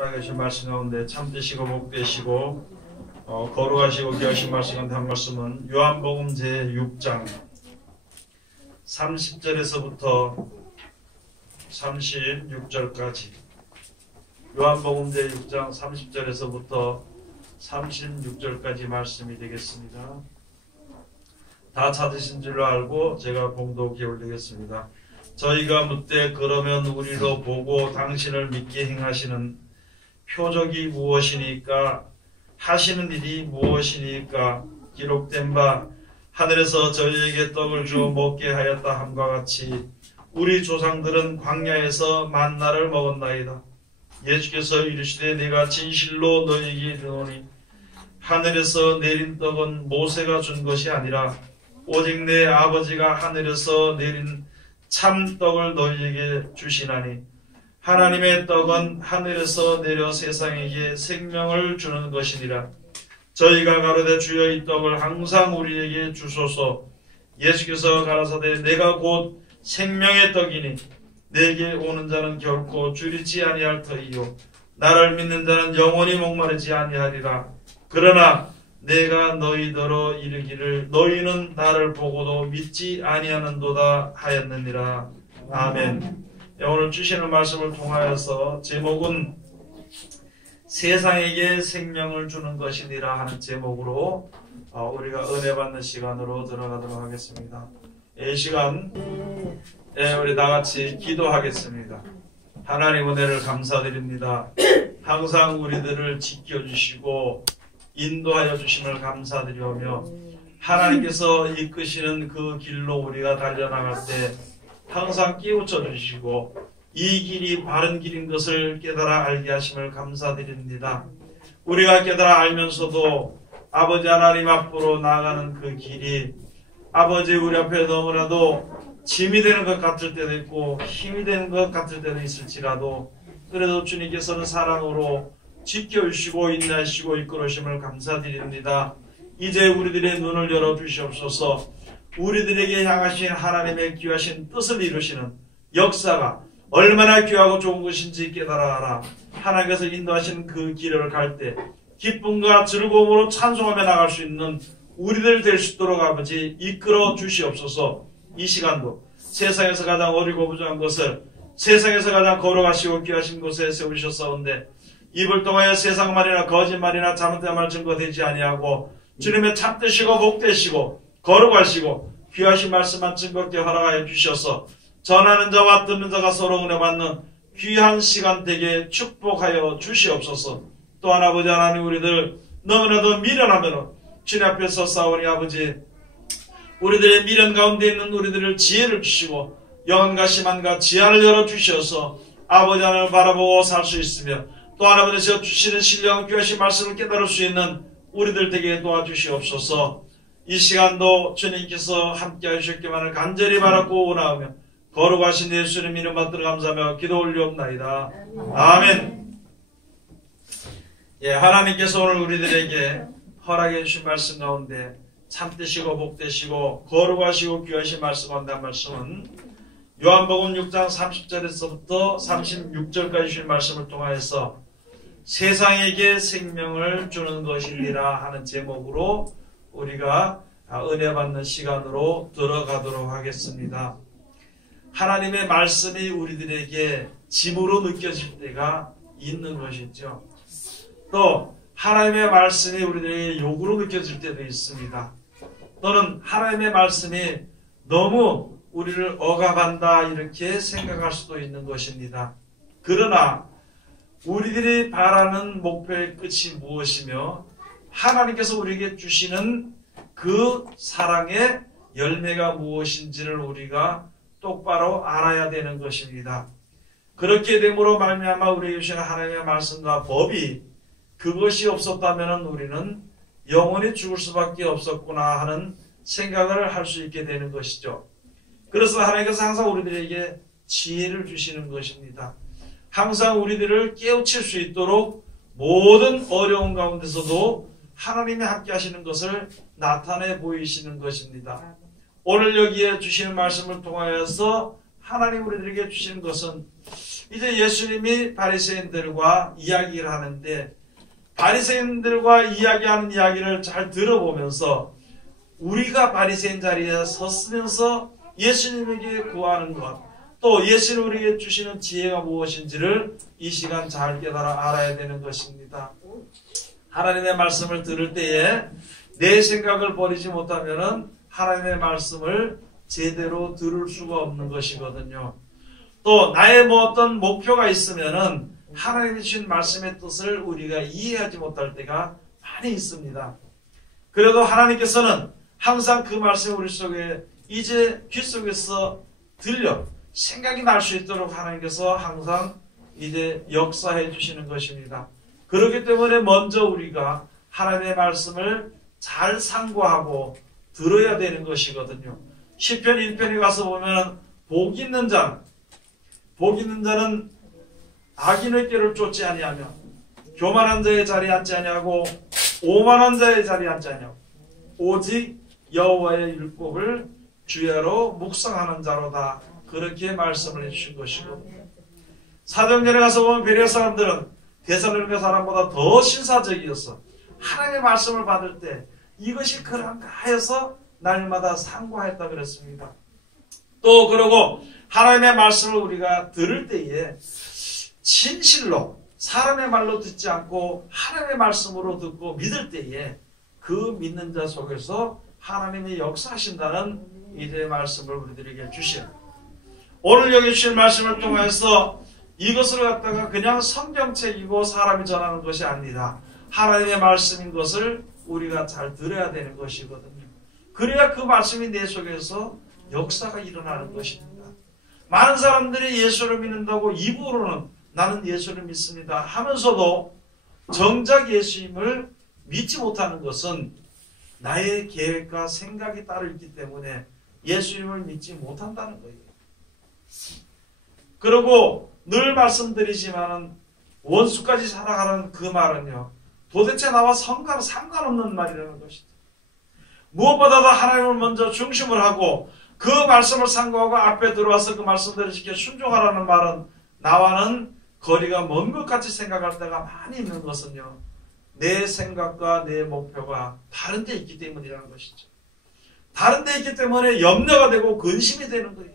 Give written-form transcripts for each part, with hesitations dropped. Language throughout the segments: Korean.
살아계신 말씀 가운데 참되시고 복되시고 거룩하시고 귀하신 말씀 가운데 한 말씀은 요한복음 제6장 30절에서부터 36절까지 요한복음 제6장 30절에서부터 36절까지 말씀이 되겠습니다. 다 찾으신 줄로 알고 제가 봉독에 올리겠습니다. 저희가 묻되 그러면 우리로 보고 당신을 믿게 행하시는 표적이 무엇이니까 하시는 일이 무엇이니까 기록된 바 하늘에서 저희에게 떡을 주어 먹게 하였다 함과 같이 우리 조상들은 광야에서 만나를 먹었나이다. 예수께서 이르시되 내가 진실로 너희에게 이르노니 하늘에서 내린 떡은 모세가 준 것이 아니라 오직 내 아버지가 하늘에서 내린 참 떡을 너희에게 주시나니 하나님의 떡은 하늘에서 내려 세상에게 생명을 주는 것이니라. 저희가 가로되 주여 이 떡을 항상 우리에게 주소서. 예수께서 가라사대 내가 곧 생명의 떡이니 내게 오는 자는 결코 줄이지 아니할 터이요 나를 믿는 자는 영원히 목마르지 아니하리라. 그러나 내가 너희더러 이르기를 너희는 나를 보고도 믿지 아니하는도다 하였느니라. 아멘. 오늘 주시는 말씀을 통하여서 제목은 세상에게 생명을 주는 것이니라 하는 제목으로 우리가 은혜 받는 시간으로 들어가도록 하겠습니다. 이 시간 우리 다같이 기도하겠습니다. 하나님 은혜를 감사드립니다. 항상 우리들을 지켜주시고 인도하여 주심을 감사드리오며 하나님께서 이끄시는 그 길로 우리가 달려나갈 때 항상 깨우쳐 주시고 이 길이 바른 길인 것을 깨달아 알게 하심을 감사드립니다. 우리가 깨달아 알면서도 아버지 하나님 앞으로 나아가는 그 길이 아버지 우리 앞에 너무나도 짐이 되는 것 같을 때도 있고 힘이 되는 것 같을 때도 있을지라도 그래도 주님께서는 사랑으로 지켜주시고 인내하시고 이끌으심을 감사드립니다. 이제 우리들의 눈을 열어주시옵소서. 우리들에게 향하신 하나님의 귀하신 뜻을 이루시는 역사가 얼마나 귀하고 좋은 것인지 깨달아 알아. 하나님께서 인도하시는 그 길을 갈 때 기쁨과 즐거움으로 찬송하며 나갈 수 있는 우리들 될 수 있도록 아버지 이끌어 주시옵소서. 이 시간도 세상에서 가장 어리고 부족한 것을 세상에서 가장 거룩하시고 귀하신 곳에 세우셨사온데 입을 통하여 세상 말이나 거짓말이나 잘못된 말 증거되지 아니하고 주님의 참되시고 복되시고 거룩하시고 귀하신 말씀만 증거롭게 허락하여 주셔서 전하는 자와 듣는 자가 서로 은혜 받는 귀한 시간 되게 축복하여 주시옵소서. 또한 아버지 하나님 우리들 너무나도 미련하면 주님 앞에서 싸우니 아버지 우리들의 미련 가운데 있는 우리들을 지혜를 주시고 영안과 심안과 지혜를 열어주셔서 아버지 하나님을 바라보고 살 수 있으며 또한 아버지께서 주시는 신령 귀하신 말씀을 깨달을 수 있는 우리들 되게 도와주시옵소서. 이 시간도 주님께서 함께 하셨기만을 간절히 바라고 원하오며 거룩하신 예수님 이름 받들어 감사하며 기도 올리옵나이다. 아멘. 하나님께서 오늘 우리들에게 허락해 주신 말씀 가운데 참되시고 복되시고 거룩하시고 귀하신 말씀 가운데 한 말씀은 요한복음 6장 30절에서부터 36절까지 주신 말씀을 통하여서 세상에게 생명을 주는 것이니라 하는 제목으로 우리가 은혜 받는 시간으로 들어가도록 하겠습니다. 하나님의 말씀이 우리들에게 짐으로 느껴질 때가 있는 것이죠. 또 하나님의 말씀이 우리들에게 욕으로 느껴질 때도 있습니다. 또는 하나님의 말씀이 너무 우리를 억압한다 이렇게 생각할 수도 있는 것입니다. 그러나 우리들이 바라는 목표의 끝이 무엇이며 하나님께서 우리에게 주시는 그 사랑의 열매가 무엇인지를 우리가 똑바로 알아야 되는 것입니다. 그렇게 됨으로 말미암아 우리에게 주시는 하나님의 말씀과 법이 그것이 없었다면 우리는 영원히 죽을 수밖에 없었구나 하는 생각을 할 수 있게 되는 것이죠. 그래서 하나님께서 항상 우리들에게 지혜를 주시는 것입니다. 항상 우리들을 깨우칠 수 있도록 모든 어려움 가운데서도 하나님이 함께 하시는 것을 나타내 보이시는 것입니다. 오늘 여기에 주시는 말씀을 통하여서 하나님 우리들에게 주시는 것은 이제 예수님이 바리새인들과 이야기를 하는데 바리새인들과 이야기하는 이야기를 잘 들어보면서 우리가 바리새인 자리에 섰으면서 예수님에게 구하는 것, 또 예수님 우리에게 주시는 지혜가 무엇인지를 이 시간 잘 깨달아 알아야 되는 것입니다. 하나님의 말씀을 들을 때에 내 생각을 버리지 못하면 하나님의 말씀을 제대로 들을 수가 없는 것이거든요. 또 나의 어떤 목표가 있으면 하나님이 주신 말씀의 뜻을 우리가 이해하지 못할 때가 많이 있습니다. 그래도 하나님께서는 항상 그 말씀이 우리 속에 이제 귀 속에서 들려 생각이 날 수 있도록 하나님께서 항상 이제 역사해 주시는 것입니다. 그렇기 때문에 먼저 우리가 하나님의 말씀을 잘 상고하고 들어야 되는 것이거든요. 시편 1편에 가서 보면 복 있는 자는 악인의 길을 쫓지 아니하며 교만한 자의 자리에 앉지 아니하고 오만한 자의 자리에 앉지 아니하고 오직 여호와의 율법을 주야로 묵상하는 자로다. 그렇게 말씀을 해주신 것이고 사도행전에 가서 보면 베레아 사람들은 데살로니가 사람보다 더 신사적이었어. 하나님의 말씀을 받을 때 이것이 그런가 하여서 날마다 상고했다 그랬습니다. 또 그러고 하나님의 말씀을 우리가 들을 때에 진실로 사람의 말로 듣지 않고 하나님의 말씀으로 듣고 믿을 때에 그 믿는 자 속에서 하나님이 역사하신다는 이제 말씀을 우리들에게 주시오. 오늘 여기 주신 말씀을 통해서 이것을 갖다가 그냥 성경책이고 사람이 전하는 것이 아니라 하나님의 말씀인 것을 우리가 잘 들어야 되는 것이거든요. 그래야 그 말씀이 내 속에서 역사가 일어나는 것입니다. 많은 사람들이 예수를 믿는다고 입으로는 나는 예수를 믿습니다 하면서도 정작 예수님을 믿지 못하는 것은 나의 계획과 생각이 따로 있기 때문에 예수님을 믿지 못한다는 거예요. 그리고 늘 말씀드리지만 원수까지 살아가는 그 말은요, 도대체 나와 상관없는 말이라는 것이죠. 무엇보다도 하나님을 먼저 중심을 하고 그 말씀을 상고하고 앞에 들어와서 그 말씀대로 지켜 순종하라는 말은 나와는 거리가 먼 것 같이 생각할 때가 많이 있는 것은요, 내 생각과 내 목표가 다른 데 있기 때문이라는 것이죠. 다른 데 있기 때문에 염려가 되고 근심이 되는 거예요.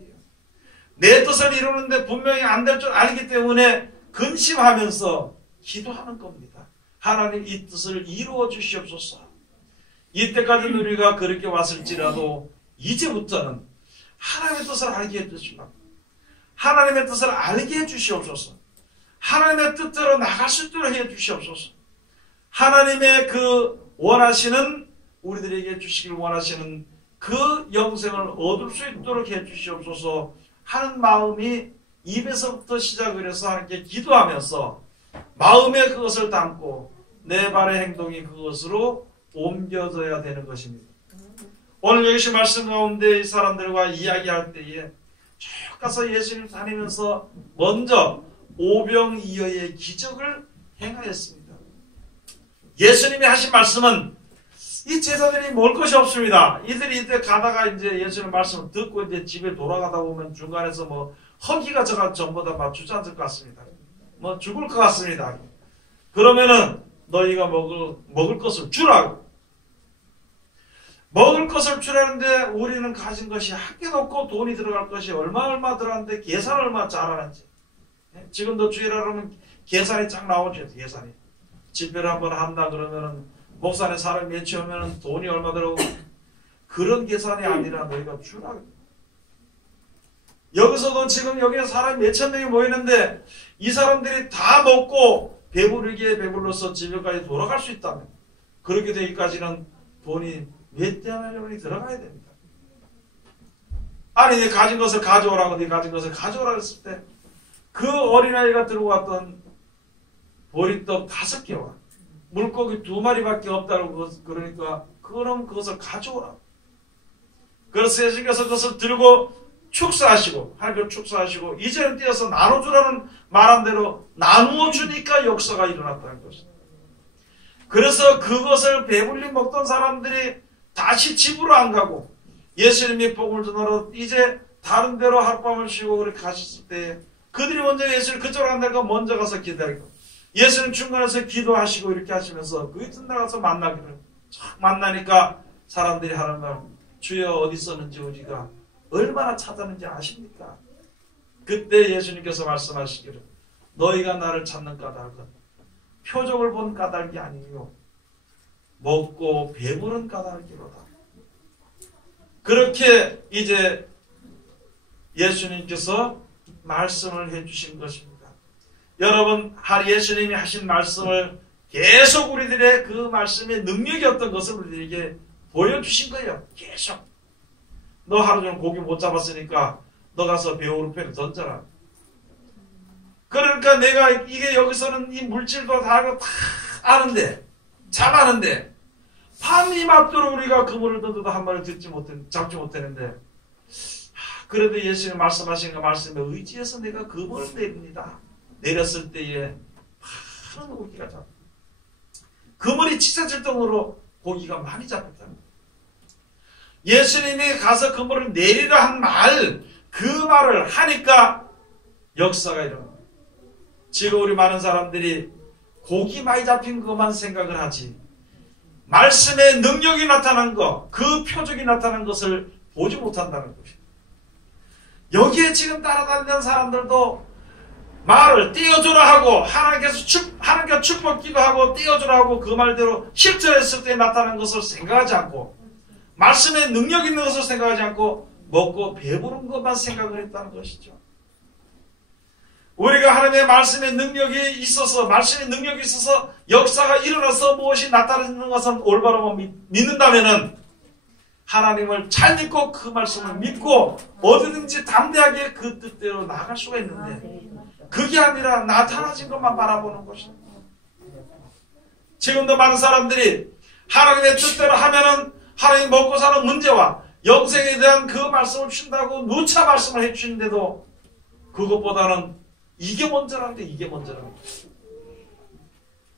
내 뜻을 이루는데 분명히 안 될 줄 알기 때문에 근심하면서 기도하는 겁니다. 하나님 이 뜻을 이루어 주시옵소서. 이때까지 우리가 그렇게 왔을지라도 이제부터는 하나님의 뜻을 알게 해주시고 하나님의 뜻을 알게 해주시옵소서. 하나님의 뜻대로 나갈 수 있도록 해주시옵소서. 하나님의 그 원하시는 우리들에게 주시길 원하시는 그 영생을 얻을 수 있도록 해주시옵소서 하는 마음이 입에서부터 시작을 해서 하나님께 기도하면서 마음에 그것을 담고 내 발의 행동이 그것으로 옮겨져야 되는 것입니다. 오늘 여기서 말씀 가운데 이 사람들과 이야기할 때에 쭉 가서 예수님 다니면서 먼저 오병이어의 기적을 행하였습니다. 예수님이 하신 말씀은 이 제자들이 먹을 것이 없습니다. 이들이 이때 가다가 이제 예수님 말씀을 듣고 이제 집에 돌아가다 보면 중간에서 허기가 전부 다 막 주저앉을 것 같습니다. 죽을 것 같습니다. 그러면은 너희가 먹을 것을 주라고. 먹을 것을 주라는데 우리는 가진 것이 한 개도 없고 돈이 들어갈 것이 얼마 들어갔는데 계산을 얼마 잘하는지. 지금도 주일하러 그러면 계산이 쫙 나오죠. 계산이. 집회를 한번 한다 그러면은 목사님 사람이 몇치 오면은 돈이 얼마 들어오고 그런 계산이 아니라 너희가 주라고. 여기서도 지금 여기에 사람이 몇천 명이 모이는데 이 사람들이 다 먹고 배부르게 배불러서 집에까지 돌아갈 수 있다면 그렇게 되기까지는 돈이 몇 대만원이 들어가야 됩니다. 아니 네 가진 것을 가져오라고 네 가진 것을 가져오라고 했을 때 그 어린아이가 들고 왔던 보리떡 5개와 물고기 2마리밖에 없다고 그러니까 그럼 그것을 가져오라. 그래서 예수님께서 그것을 들고 축사하시고 하나님께 축사하시고 이제는 띄어서 나눠주라는 말한 대로 나누어 주니까 역사가 일어났다는 것입니다. 그래서 그것을 배불리 먹던 사람들이 다시 집으로 안 가고 예수님이 복음을 전하러 이제 다른 데로 하룻밤을 쉬고 그렇게 가셨을 때 그들이 먼저 예수를 그쪽으로 간다니까 먼저 가서 기다리고, 예수님 중간에서 기도하시고 이렇게 하시면서 그 이튿날 가서 만나기를, 만나니까 사람들이 하는 말, 주여 어디 있었는지 우리가 얼마나 찾았는지 아십니까? 그때 예수님께서 말씀하시기를, 너희가 나를 찾는 까닭은 표적을 본 까닭이 아니요 먹고 배부른 까닭이로다. 그렇게 이제 예수님께서 말씀을 해주신 것입니다. 여러분, 예수님이 하신 말씀을 계속 우리들의 그 말씀의 능력이 어떤 것을 우리들에게 보여주신 거예요. 계속. 너 하루 종일 고기 못 잡았으니까 너 가서 배우르페를 던져라. 그러니까 내가 이게 여기서는 이 물질도 다 아는데, 잘 아는데, 밤이 맞도록 우리가 그물을 던져도 한 마리 잡지 못했는데, 그래도 예수님 말씀하신 그 말씀에 의지해서 내가 그물을 내립니다. 내렸을 때에 많은 고기가 잡혀. 그물이 찢어질 정도로 고기가 많이 잡혔다. 예수님이 가서 그물을 내리라 한 말, 그 말을 하니까 역사가 일어납니다. 지금 우리 많은 사람들이 고기 많이 잡힌 것만 생각을 하지, 말씀의 능력이 나타난 것, 그 표적이 나타난 것을 보지 못한다는 것입니다. 여기에 지금 따라다니는 사람들도 말을 띄워주라 하고, 하나님께서 축복 기도하고 띄워주라 하고, 그 말대로 실천했을 때 나타난 것을 생각하지 않고, 말씀의 능력 있는 것을 생각하지 않고, 먹고 배부른 것만 생각을 했다는 것이죠. 우리가 하나님의 말씀의 능력이 있어서 역사가 일어나서 무엇이 나타나는 것을 올바로 믿는다면은, 하나님을 잘 믿고 그 말씀을 믿고 어디든지 담대하게 그 뜻대로 나아갈 수가 있는데, 그게 아니라 나타나진 것만 바라보는 것입니다. 지금도 많은 사람들이 하나님의 뜻대로 하면은 하나님 먹고 사는 문제와 영생에 대한 그 말씀을 주신다고 누차 말씀을 해주시는데도, 그것보다는 이게 먼저라는데, 이게 오늘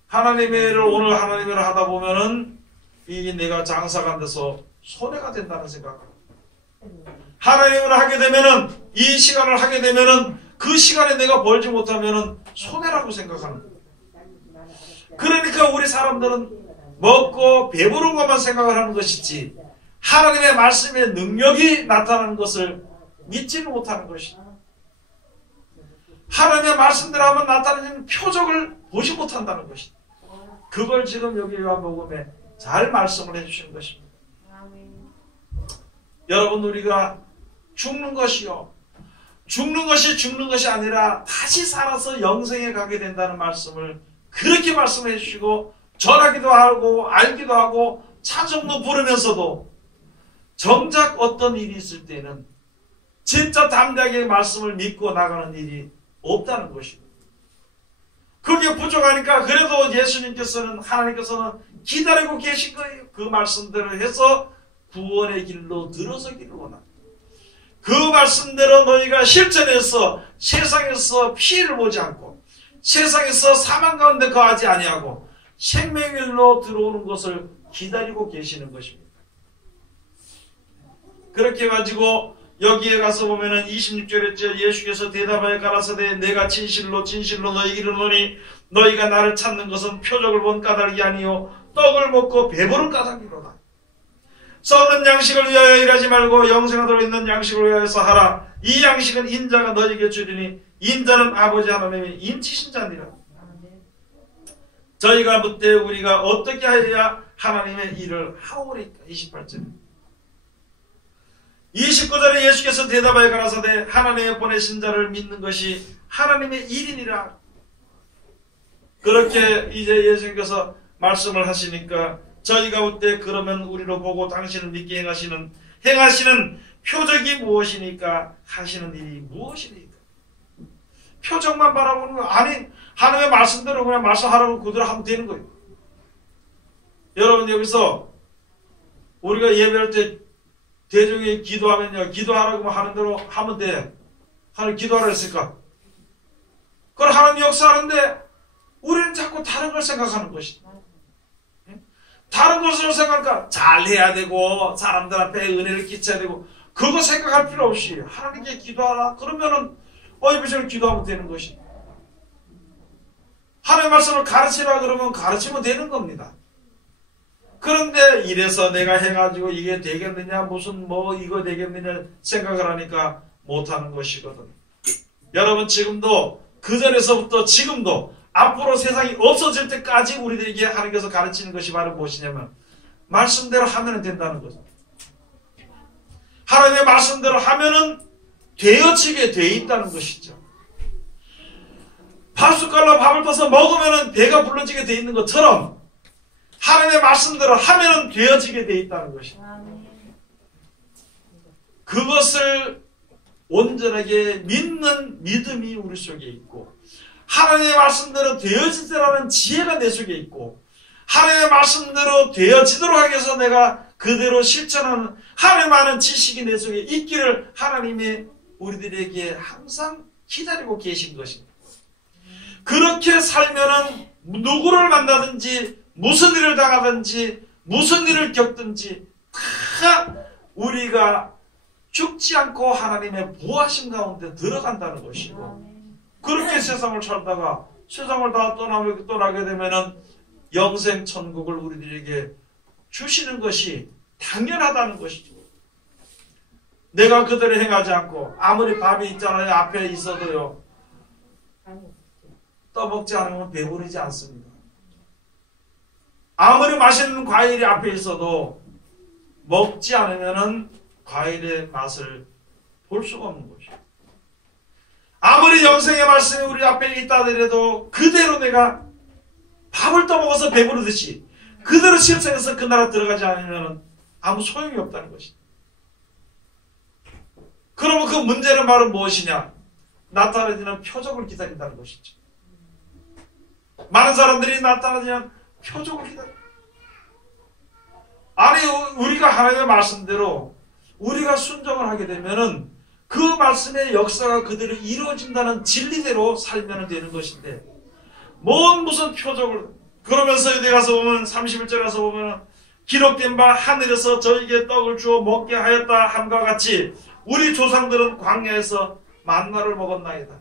하나님의 일을 하다 보면은 이게 내가 장사가 안 돼서 손해가 된다는 생각을, 하나님을 하게 되면은, 이 시간을 하게 되면은 그 시간에 내가 벌지 못하면은 손해라고 생각하는 거예요. 그러니까 우리 사람들은 먹고 배부른 것만 생각을 하는 것이지, 하나님의 말씀의 능력이 나타나는 것을 믿지는 못하는 것이다. 하나님의 말씀대로 하면 나타나는 표적을 보지 못한다는 것이다. 그걸 지금 여기 요한복음에 잘 말씀을 해주시는 것입니다. 여러분, 우리가 죽는 것이 아니라 다시 살아서 영생에 가게 된다는 말씀을 그렇게 말씀해 주시고, 전하기도 하고 알기도 하고 찬송도 부르면서도 정작 어떤 일이 있을 때는 진짜 담대하게 말씀을 믿고 나가는 일이 없다는 것입니다. 그게 부족하니까 그래도 하나님께서는 기다리고 계신 거예요. 그 말씀대로 해서 구원의 길로 들어서기를 원합니다. 그 말씀대로 너희가 실천해서 세상에서 피해를 보지 않고, 세상에서 사망 가운데 거하지 아니하고 생명길로 들어오는 것을 기다리고 계시는 것입니다. 그렇게 해가지고 여기에 가서 보면은 26절에 예수께서 대답하여 가라사대, 내가 진실로 너희에게 이르노니 너희가 나를 찾는 것은 표적을 본 까닭이 아니요 떡을 먹고 배부른 까닭이로다. 썩는 양식을 위하여 일하지 말고 영생하도록 있는 양식을 위하여서 하라. 이 양식은 인자가 너희에게 주리니 인자는 아버지 하나님의 인치신 자니라. 저희가 묻되 우리가 어떻게 하여야 하나님의 일을 하오리까. 28절. 29절에 예수께서 대답하여 가라사대, 하나님의 보내신 자를 믿는 것이 하나님의 일이니라. 그렇게 이제 예수님께서 말씀을 하시니까 저희가 묻되 그러면 우리로 보고 당신을 믿게 행하시는 표적이 무엇이니까, 하시는 일이 무엇이니까. 표적만 바라보는 거 아니, 하나님의 말씀대로 그냥 말씀하라고 그대로 하면 되는 거예요. 여러분, 여기서 우리가 예배할 때 대중이 기도하면요, 기도하라고 하는 대로 하면 돼. 하나님 기도하라 했을까? 그걸 하나님 역사하는데 우리는 자꾸 다른 걸 생각하는 것이다. 다른 것을 생각하니까 잘해야 되고 사람들 앞에 은혜를 끼쳐야 되고, 그거 생각할 필요 없이 하나님께 기도하라 그러면은 에베소를 기도하면 되는 것이. 하나님의 말씀을 가르치라 그러면 가르치면 되는 겁니다. 그런데 이래서 내가 해가지고 이게 되겠느냐, 무슨 뭐 이거 되겠느냐 생각을 하니까 못하는 것이거든. 여러분 지금도 그전에서부터 지금도 앞으로 세상이 없어질 때까지 우리들에게 하나님께서 가르치는 것이 바로 무엇이냐면 말씀대로 하면 된다는 거죠. 하나님의 말씀대로 하면은 되어지게 돼 있다는 것이죠. 밥숟갈로 밥을 떠서 먹으면은 배가 불러지게 돼 있는 것처럼 하나님의 말씀대로 하면은 되어지게 돼 있다는 것이죠. 그것을 온전하게 믿는 믿음이 우리 속에 있고, 하나님의 말씀대로 되어지더라는 지혜가 내 속에 있고, 하나님의 말씀대로 되어지도록 하기 위해서 내가 그대로 실천하는 하나님 아는 지식이 내 속에 있기를 하나님이 우리들에게 항상 기다리고 계신 것입니다. 그렇게 살면은 누구를 만나든지 무슨 일을 당하든지 무슨 일을 겪든지 다 우리가 죽지 않고 하나님의 보호하심 가운데 들어간다는 것이고, 그렇게 세상을 살다가 세상을 다 떠나게 되면은 영생 천국을 우리들에게 주시는 것이 당연하다는 것이죠. 내가 그대로 행하지 않고 아무리 밥이 있잖아요. 앞에 있어도요. 떠먹지 않으면 배부르지 않습니다. 아무리 맛있는 과일이 앞에 있어도 먹지 않으면 과일의 맛을 볼 수가 없는 것이죠. 아무리 영생의 말씀이 우리 앞에 있다 하더라도 그대로 내가 밥을 떠먹어서 배부르듯이 그대로 실천해서 그 나라 들어가지 않으면 아무 소용이 없다는 것이죠. 그러면 그 문제는 바로 무엇이냐? 나타나지는 표적을 기다린다는 것이죠. 많은 사람들이 나타나지는 표적을 기다려. 아니, 우리가 하나님의 말씀대로 우리가 순종을 하게 되면은 그 말씀의 역사가 그대로 이루어진다는 진리대로 살면 되는 것인데, 뭔 무슨 표적을, 그러면서 여기 가서 보면 31절에 가서 보면 기록된 바 하늘에서 저에게 떡을 주어 먹게 하였다 함과 같이 우리 조상들은 광야에서 만나를 먹었나이다.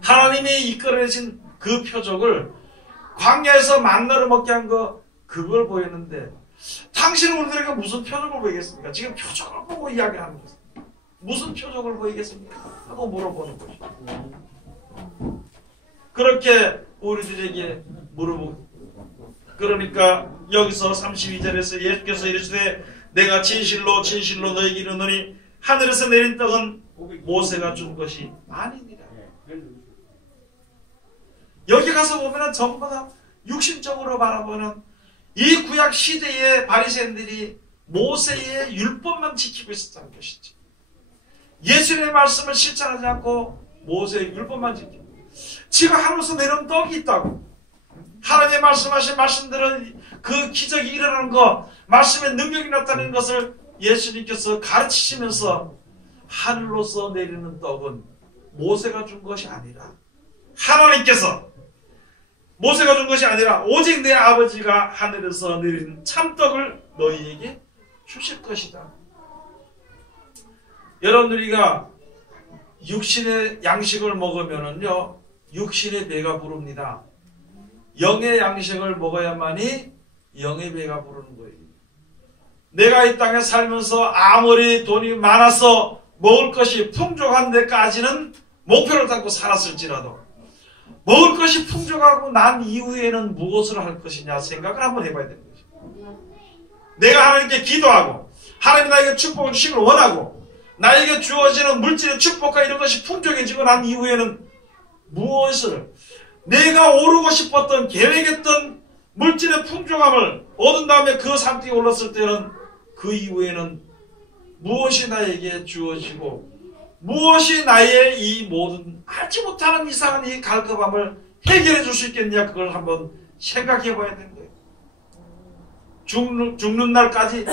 하나님이 이끌어내신 그 표적을 광야에서 만나를 먹게 한 거, 그걸 보였는데 당신은 우리들에게 무슨 표적을 보이겠습니까? 지금 표적을 보고 이야기하는 것입니다. 무슨 표적을 보이겠습니까? 하고 물어보는 것이죠. 그렇게 우리들에게 물어보고, 그러니까 여기서 32절에서 예수께서 이르시되 내가 진실로 진실로 너희에게 이르노니 하늘에서 내린 떡은 모세가 준 것이 아니니라. 여기 가서 보면 전부 다 육신적으로 바라보는 이 구약 시대의 바리새인들이 모세의 율법만 지키고 있었다는 것이죠. 예수님의 말씀을 실천하지 않고 모세의 율법만 지키고, 지금 하늘에서 내려온 떡이 있다고, 하나님의 말씀하신 말씀대로 그 기적이 일어나는 것, 말씀의 능력이 나타나는 것을 예수님께서 가르치시면서 하늘로서 내리는 떡은 모세가 준 것이 아니라 하나님께서, 모세가 준 것이 아니라 오직 내 아버지가 하늘에서 내린 참떡을 너희에게 주실 것이다. 여러분, 우리가 육신의 양식을 먹으면은요, 육신의 배가 부릅니다. 영의 양식을 먹어야만이 영의 배가 부르는 거예요. 내가 이 땅에 살면서 아무리 돈이 많아서 먹을 것이 풍족한 데까지는 목표를 잡고 살았을지라도 먹을 것이 풍족하고 난 이후에는 무엇을 할 것이냐 생각을 한번 해봐야 되는 거죠. 내가 하나님께 기도하고 하나님 나에게 축복을 주시길 원하고 나에게 주어지는 물질의 축복과 이런 것이 풍족해지고 난 이후에는 무엇을, 내가 오르고 싶었던 계획했던 물질의 풍족함을 얻은 다음에 그 상태에 올랐을 때는 그 이후에는 무엇이 나에게 주어지고 무엇이 나의 이 모든 알지 못하는 이상한 이 갈급함을 해결해 줄 수 있겠냐, 그걸 한번 생각해 봐야 되는 거예요. 죽는 날까지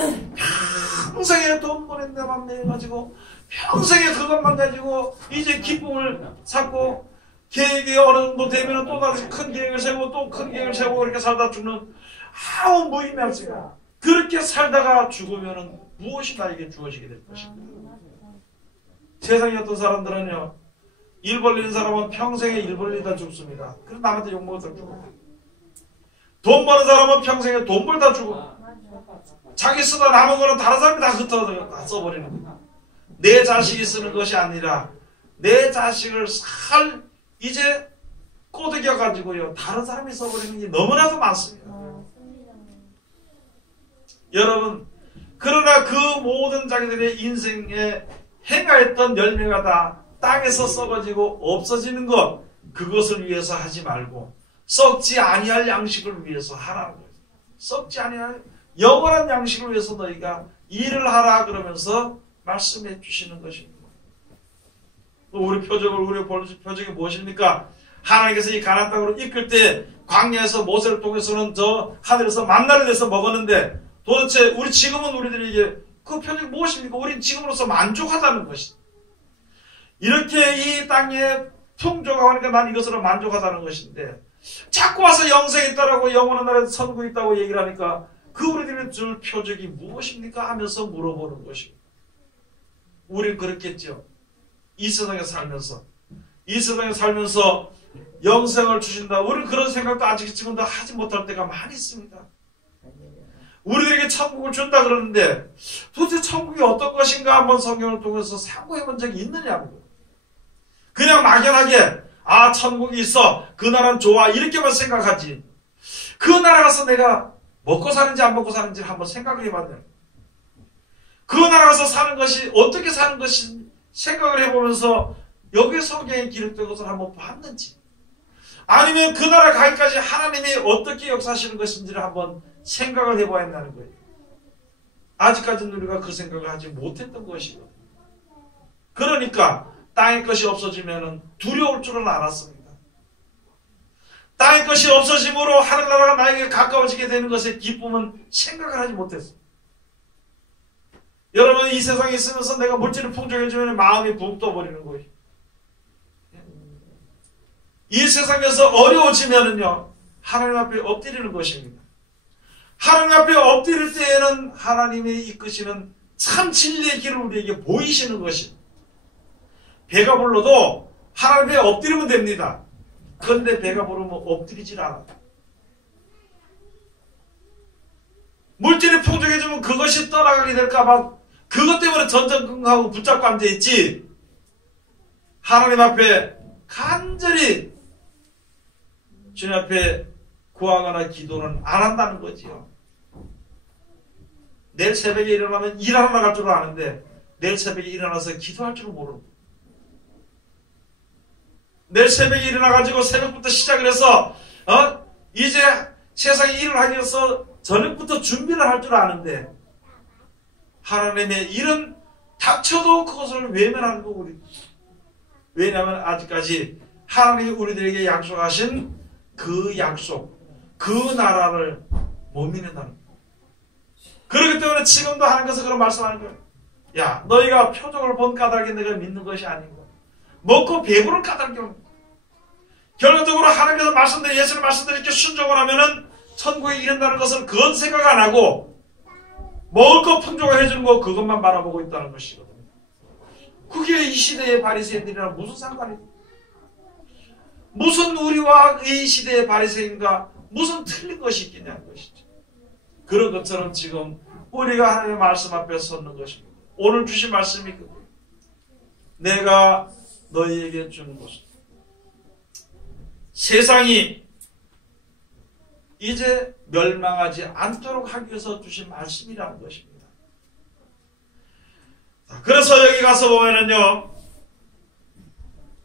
평생에 돈 버는 데만 매여가지고 평생에 그것만 가지고 이제 기쁨을 찾고 계획이 어느 정도 되면 또 다시 큰 계획을 세우고 또 큰 계획을 세우고 그렇게 살다 죽는 아무 무의미합니다. 그렇게 살다가 죽으면 무엇이 나에게 주어지게 될 것인가? 세상에 어떤 사람들은요, 일 벌리는 사람은 평생에 일 벌리다 죽습니다. 그래서 남한테 욕먹어서 죽어. 돈 버는 사람은 평생에 돈 벌다 죽어. 자기 쓰다 남은 거는 다른 사람이 다 흩어서 다 써버리는 거야. 내 자식이 쓰는 것이 아니라 내 자식을 이제 꼬드겨 가지고요, 다른 사람이 써버리는 게 너무나도 많습니다. 여러분, 그러나 그 모든 자기들의 인생에 행하였던 열매가 다 땅에서 썩어지고 없어지는 것, 그것을 위해서 하지 말고 썩지 아니할 양식을 위해서 하라는 거예요. 썩지 아니할 영원한 양식을 위해서 너희가 일을 하라 그러면서 말씀해 주시는 것입니다. 우리 표적이 무엇입니까? 하나님께서 이 가나안 땅으로 이끌 때 광야에서 모세를 통해서는 저 하늘에서 만나를 내서 먹었는데, 도대체 우리들에게 그 표적이 무엇입니까? 우리는 지금으로서 만족하다는 것이다. 이렇게 이 땅에 풍조가 오니까 난 이것으로 만족하다는 것인데, 자꾸 와서 영생이 있다라고 영원한 나라에서 천국이 있다고 얘기를 하니까 그 우리들이 줄 표적이 무엇입니까? 하면서 물어보는 것입니다. 우리는 그렇겠죠. 이 세상에 살면서 영생을 주신다. 우리는 그런 생각도 아직 지금도 하지 못할 때가 많이 있습니다. 우리들에게 천국을 준다 그러는데 도대체 천국이 어떤 것인가 한번 성경을 통해서 상고해 본 적이 있느냐고. 그냥 막연하게 천국이 있어, 그 나라는 좋아, 이렇게만 생각하지, 그 나라 가서 내가 먹고 사는지 안 먹고 사는지를 한번 생각을 해봤냐. 그 나라 가서 사는 것이 어떻게 사는 것이 생각을 해보면서 여기 성경에 기록된 것을 한번 봤는지, 아니면 그 나라 가기까지 하나님이 어떻게 역사하시는 것인지를 한번 생각을 해봐야 한다는 거예요. 아직까지는 우리가 그 생각을 하지 못했던 것이거든요. 그러니까 땅의 것이 없어지면 두려울 줄은 알았습니다. 땅의 것이 없어짐으로 하늘나라가 나에게 가까워지게 되는 것의 기쁨은 생각을 하지 못했어요. 여러분, 이 세상에 있으면서 내가 물질을 풍족해지면 마음이 붕 떠버리는 거예요. 이 세상에서 어려워지면은요, 하나님 앞에 엎드리는 것입니다. 하나님 앞에 엎드릴 때에는 하나님이 이끄시는 참 진리의 길을 우리에게 보이시는 것입니다. 배가 불러도 하나님 앞에 엎드리면 됩니다. 그런데 배가 부르면 엎드리질 않아요. 물질이 풍족해지면 그것이 떠나가게 될까봐 그것 때문에 전전긍긍하고 붙잡고 앉아있지, 하나님 앞에 간절히 주님 앞에 구하거나 기도는 안 한다는 거지요. 내일 새벽에 일어나면 일하러 나갈 줄 아는데 내일 새벽에 일어나서 기도할 줄 모르고, 내일 새벽에 일어나가지고 새벽부터 시작을 해서 이제 세상에 일을 하기 위해서 저녁부터 준비를 할 줄 아는데 하나님의 일은 닥쳐도 그것을 외면하는 거고. 왜냐하면 아직까지 하나님이 우리들에게 약속하신 그 약속, 그 나라를 못 믿는다는 거예요. 그렇기 때문에 지금도 하나님께서 그런 말씀하는 거예요. 야, 너희가 표적을 본 까닭에 내가 믿는 것이 아니고 먹고 배부른 까닭에 결과적으로 하나님께서 말씀드린 예수님 말씀드린 이렇게 순종을 하면은 천국에 이른다는 것은 그건 생각 안 하고 먹을 거 풍족을 해주는 거 그것만 바라보고 있다는 것이거든요. 그게 이 시대의 바리새인들이랑 무슨 상관이, 무슨 우리와 이 시대의 바리새인과 무슨 틀린 것이 있겠냐는 것이죠. 그런 것처럼 지금 우리가 하나님의 말씀 앞에 섰는 것입니다. 오늘 주신 말씀이 그거예요. 내가 너희에게 주는 것은 세상이 이제 멸망하지 않도록 하기 위해서 주신 말씀이라는 것입니다. 그래서 여기 가서 보면은요,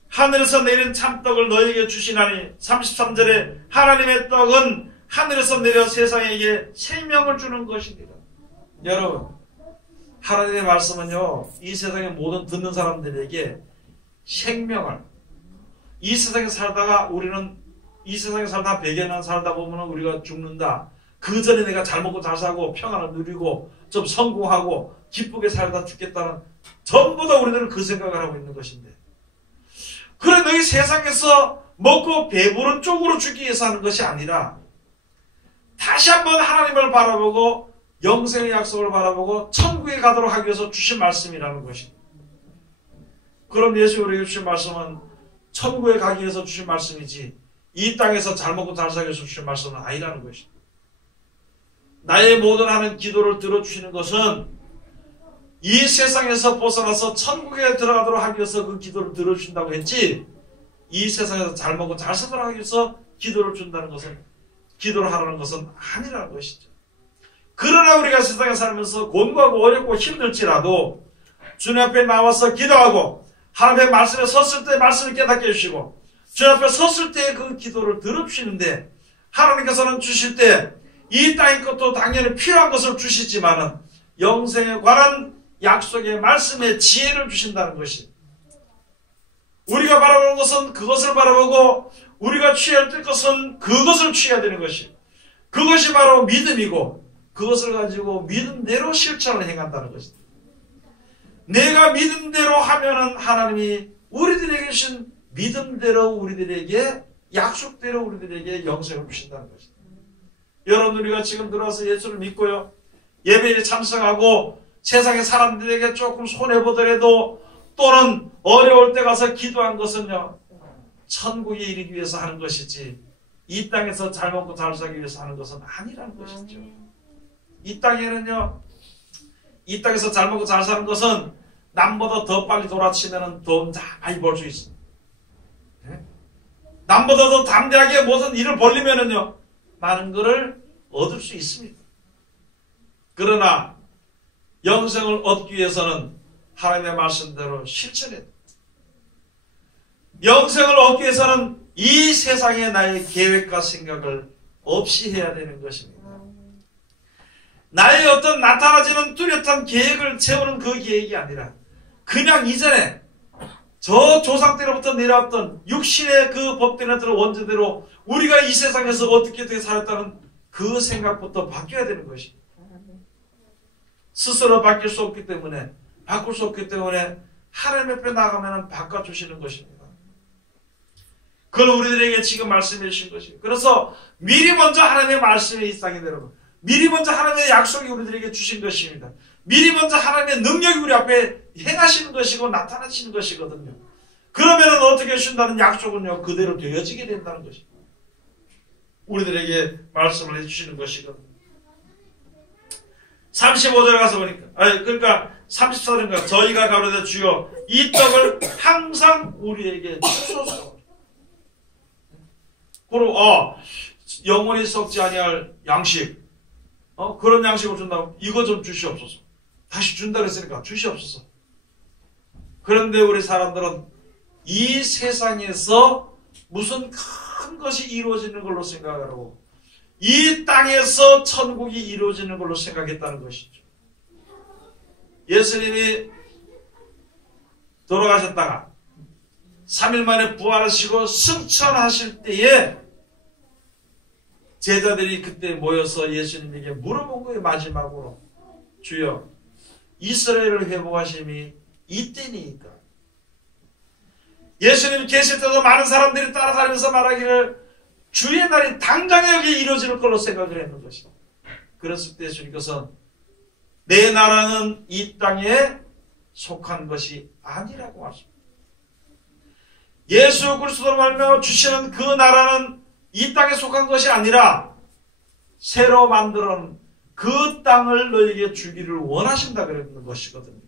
하늘에서 내린 참떡을 너희에게 주시나니 33절에 하나님의 떡은 하늘에서 내려 세상에게 생명을 주는 것입니다. 여러분, 하나님의 말씀은요, 이 세상의 모든 듣는 사람들에게 생명을, 이 세상에 살다가 우리는 이 세상에 살다 100여 살다 보면 우리가 죽는다. 그 전에 내가 잘 먹고 잘 사고 평안을 누리고 좀 성공하고 기쁘게 살다 죽겠다는, 전부 다 우리들은 그 생각을 하고 있는 것인데, 그래 너희 세상에서 먹고 배부른 쪽으로 죽기 위해서 하는 것이 아니라 다시 한번 하나님을 바라보고 영생의 약속을 바라보고 천국에 가도록 하기 위해서 주신 말씀이라는 것입니다. 그럼 예수 우리에게 주신 말씀은 천국에 가기 위해서 주신 말씀이지 이 땅에서 잘 먹고 잘 살기 위해서 주신 말씀은 아니라는 것입니다. 나의 모든 하는 기도를 들어주시는 것은 이 세상에서 벗어나서 천국에 들어가도록 하기 위해서 그 기도를 들어주신다고 했지, 이 세상에서 잘 먹고 잘 살도록 하기 위해서 기도를 준다는 것은, 기도를 하라는 것은 아니라는 것이죠. 그러나 우리가 세상에 살면서 곤고하고 어렵고 힘들지라도 주님 앞에 나와서 기도하고 하나님의 말씀에 섰을 때 말씀을 깨닫게 해주시고 주님 앞에 섰을 때 그 기도를 들어주시는데, 하나님께서는 주실 때 이 땅의 것도 당연히 필요한 것을 주시지만은 영생에 관한 약속의 말씀에 지혜를 주신다는 것이, 우리가 바라보는 것은 그것을 바라보고 우리가 취해야 될 것은 그것을 취해야 되는 것이, 그것이 바로 믿음이고 그것을 가지고 믿음대로 실천을 행한다는 것이다. 내가 믿음대로 하면은 하나님이 우리들에게 주신 믿음대로 우리들에게 약속대로 우리들에게 영생을 주신다는 것이다. 여러분, 우리가 지금 들어와서 예수를 믿고요, 예배에 참석하고 세상의 사람들에게 조금 손해보더라도 또는 어려울 때 가서 기도한 것은요, 천국에 이르기 위해서 하는 것이지 이 땅에서 잘 먹고 잘 살기 위해서 하는 것은 아니라는 것이죠. 이 땅에는요, 이 땅에서 잘 먹고 잘 사는 것은 남보다 더 빨리 돌아치면 돈 많이 벌 수 있습니다. 남보다 더 담대하게 무슨 일을 벌리면은요, 많은 것을 얻을 수 있습니다. 그러나 영생을 얻기 위해서는 하나님의 말씀대로 실천해야 됩니다. 영생을 얻기 위해서는 이 세상에 나의 계획과 생각을 없이 해야 되는 것입니다. 나의 어떤 나타나지는 뚜렷한 계획을 세우는 그 계획이 아니라 그냥 이전에 저 조상 때로부터 내려왔던 육신의 그 법대로 원죄대로 우리가 이 세상에서 어떻게 살았다는 그 생각부터 바뀌어야 되는 것입니다. 스스로 바뀔 수 없기 때문에, 바꿀 수 없기 때문에 하나님 앞에 나가면 바꿔주시는 것입니다. 그걸 우리들에게 지금 말씀해 주신 것이에요. 그래서 미리 먼저 하나님의 말씀이 이 땅에 내려오고 미리 먼저 하나님의 약속이 우리들에게 주신 것입니다. 미리 먼저 하나님의 능력이 우리 앞에 행하시는 것이고 나타나시는 것이거든요. 그러면 어떻게 해준다는 약속은요, 그대로 되어지게 된다는 것입니다. 우리들에게 말씀을 해주시는 것이거든요. 35절에 가서 보니까, 그러니까 34절인가, 저희가 가로되 주여 이 떡을 항상 우리에게 주소서. 그럼 영원히 썩지 아니할 양식, 그런 양식을 준다고 이거 좀 주시옵소서. 다시 준다 그랬으니까 주시옵소서. 그런데 우리 사람들은 이 세상에서 무슨 큰 것이 이루어지는 걸로 생각하고 이 땅에서 천국이 이루어지는 걸로 생각했다는 것이죠. 예수님이 돌아가셨다가 3일 만에 부활하시고 승천하실 때에 제자들이 그때 모여서 예수님에게 물어본 거예요. 마지막으로, 주여 이스라엘을 회복하심이 이때니까. 예수님 계실 때도 많은 사람들이 따라다니면서 말하기를 주의 날이 당장에 여기 이루어질 걸로 생각을 했는 것이다. 그랬을 때 주님께서는 내 나라는 이 땅에 속한 것이 아니라고 하십니다. 예수 그리스도로 말미암아 주시는 그 나라는 이 땅에 속한 것이 아니라 새로 만들어놓은 그 땅을 너에게 주기를 원하신다 그랬는 것이거든요.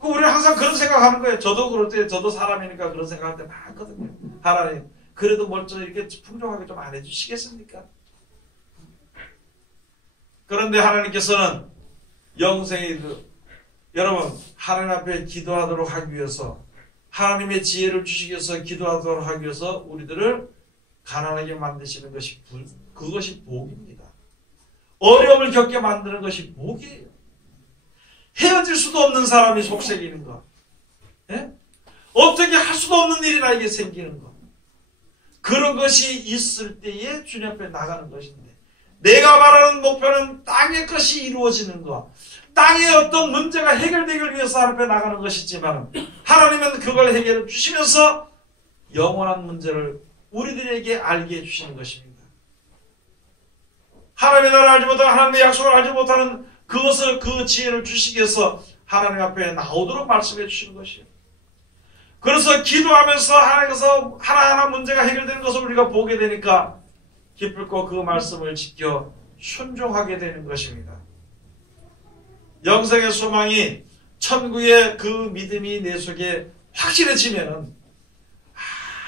우리는 항상 그런 생각하는 거예요. 저도 그럴 때, 저도 사람이니까 그런 생각할 때 많거든요. 하나님, 그래도 뭘 좀 이렇게 풍족하게 좀 안 해주시겠습니까? 그런데 하나님께서는 영생의 여러분, 하나님 앞에 기도하도록 하기 위해서, 하나님의 지혜를 주시기 위해서 기도하도록 하기 위해서 우리들을 가난하게 만드시는 것이 그것이 복입니다. 어려움을 겪게 만드는 것이 복이에요. 헤어질 수도 없는 사람이 속삭이는 것, 어떻게 할 수도 없는 일이 나에게 생기는 것, 그런 것이 있을 때에 주님 앞에 나가는 것인데, 내가 말하는 목표는 땅의 것이 이루어지는 것, 땅의 어떤 문제가 해결되기 위해서 하나님 앞에 나가는 것이지만 하나님은 그걸 해결해 주시면서 영원한 문제를 우리들에게 알게 해주시는 것입니다. 하나님의 나라를 알지 못하고 하나님의 약속을 알지 못하는 그것을, 그 지혜를 주시기 위해서 하나님 앞에 나오도록 말씀해 주시는 것이에요. 그래서 기도하면서 하나님께서 하나하나 문제가 해결되는 것을 우리가 보게 되니까 기쁠 거 그 말씀을 지켜 순종하게 되는 것입니다. 영생의 소망이 천국의 그 믿음이 내 속에 확실해지면은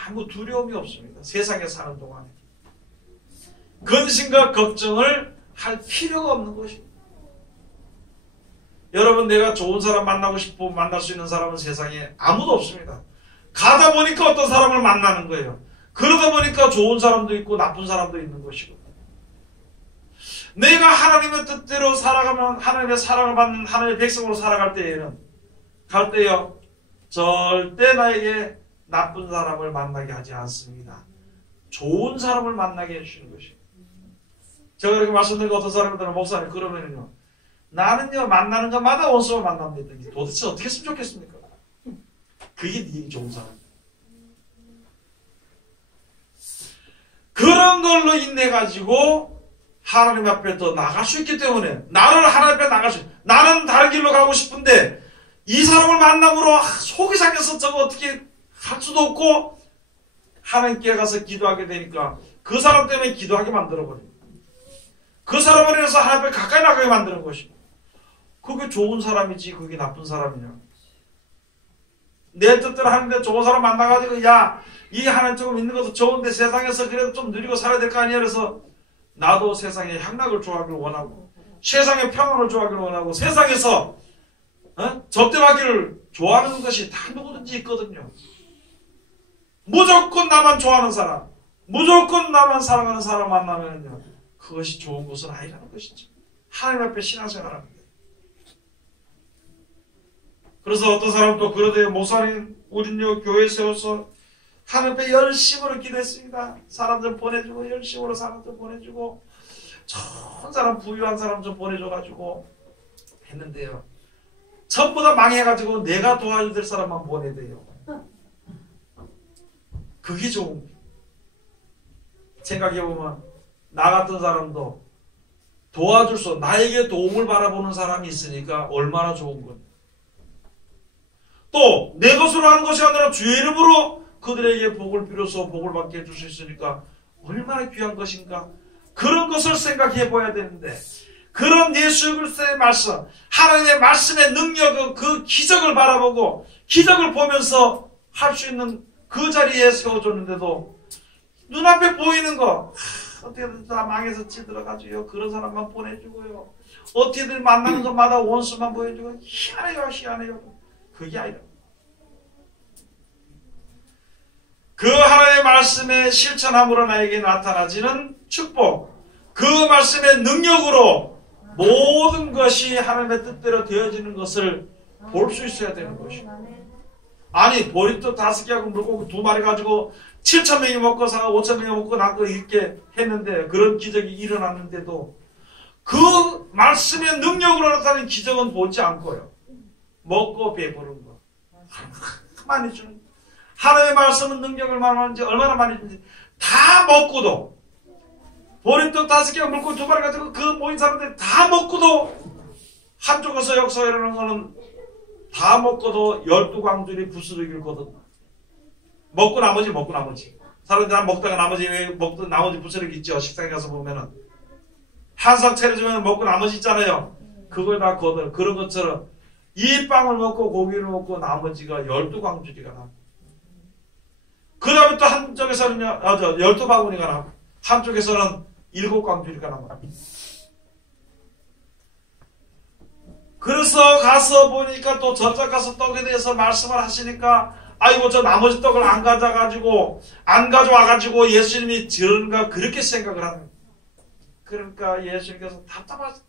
아무 두려움이 없습니다. 세상에 사는 동안에. 근심과 걱정을 할 필요가 없는 것입니다. 여러분, 내가 좋은 사람 만나고 싶고 만날 수 있는 사람은 세상에 아무도 없습니다. 가다 보니까 어떤 사람을 만나는 거예요. 그러다 보니까 좋은 사람도 있고 나쁜 사람도 있는 것이고, 내가 하나님의 뜻대로 살아가면 하나님의 사랑을 받는 하나님의 백성으로 살아갈 때에는 갈때요 절대 나에게 나쁜 사람을 만나게 하지 않습니다. 좋은 사람을 만나게 해주시는 것이에요. 제가 이렇게 말씀드리고 어떤 사람들은 목사님 그러면은요, 나는요 만나는 것마다 원수를 만납니다. 도대체 어떻게 했으면 좋겠습니까? 그게 네 좋은 사람이에요. 그런 걸로 인해가지고 하나님 앞에 더 나갈 수 있기 때문에, 나를 하나님 앞에 나갈 수 있어요. 나는 다른 길로 가고 싶은데 이 사람을 만남으로 속이 상해서 저거 어떻게 할 수도 없고 하나님께 가서 기도하게 되니까 그 사람 때문에 기도하게 만들어버려요. 그 사람을 인해서 하나님 앞에 가까이 나가게 만드는 것입니다. 그게 좋은 사람이지 그게 나쁜 사람이냐. 내 뜻대로 하는데 좋은 사람 만나가지고 야, 이 하나님 조금 있는 것도 좋은데 세상에서 그래도 좀 누리고 살아야 될 거 아니야. 그래서 나도 세상의 향락을 좋아하기를 원하고 세상의 평안을 좋아하기를 원하고 세상에서 접대받기를 좋아하는 것이 다 누구든지 있거든요. 무조건 나만 좋아하는 사람, 무조건 나만 사랑하는 사람 만나면요, 그것이 좋은 것은 아니라는 것이죠. 하나님 앞에 신앙생활하는 거예요. 그래서 어떤 사람은 또 그러대요. 목사님, 우리는요 교회 세워서 하나님 앞에 열심으로 기도했습니다. 사람 좀 보내주고 열심으로 사람 좀 보내주고 좋은 사람, 부유한 사람 좀 보내줘가지고 했는데요, 전부 다 망해가지고 내가 도와줘야 될 사람만 보내대요. 그게 좋은 거예요. 생각해보면 나 같은 사람도 도와줄 수, 나에게 도움을 바라보는 사람이 있으니까 얼마나 좋은 거예요. 또 내 것으로 하는 것이 아니라 주의 이름으로 그들에게 복을 빌어서 복을 받게 해줄 수 있으니까 얼마나 귀한 것인가. 그런 것을 생각해 봐야 되는데, 그런 예수 그리스도의 말씀, 하나님의 말씀의 능력, 그 기적을 바라보고 기적을 보면서 할 수 있는 그 자리에 세워줬는데도 눈앞에 보이는 거 어떻게든 다 망해서 찌들어가지고요, 그런 사람만 보내주고요, 어떻게든 만나는 것마다 원수만 보여주고 희한해요, 희한해요. 그게 아니라 그 하나님의 말씀의 실천함으로 나에게 나타나지는 축복, 그 말씀의 능력으로 모든 것이 하나님의 뜻대로 되어지는 것을 볼 수 있어야 되는 것이고, 아니 보리떡 5개하고 물고기 2마리 가지고 7,000명이 먹고 5,000명이 먹고 나고 이렇게 했는데, 그런 기적이 일어났는데도 그 말씀의 능력으로 나타나는 기적은 보지 않고요, 먹고 배부른 거 많이 주는, 하나님의 말씀은 능력을 말하는지 얼마나 많이 주는지 다 먹고도, 보리떡 5개와 물고기 2마리 가지고 그 모인 사람들이 다 먹고도, 한쪽에서 역사가 일어나는 거는 다 먹고도 12광줄이 부스러기를 거둔다. 먹고 나머지. 사람들이 다 먹다가 나머지, 왜 먹던 나머지 부스러기 있죠. 식당에 가서 보면은 한상 차려주면 먹고 나머지 있잖아요. 그걸 다 거둬. 그런 것처럼 이 빵을 먹고 고기를 먹고 나머지가 12광줄이가 나. 그 다음에 또 한쪽에서는요, 12바구니가 나. 한쪽에서는 7광줄이가 남아. 그래서 가서 보니까 또 저쪽 가서 떡에 대해서 말씀을 하시니까, 아이고 저 나머지 떡을 안 가져와가지고 예수님이 저런가 그렇게 생각을 하는. 그러니까 예수님께서 답답하죠.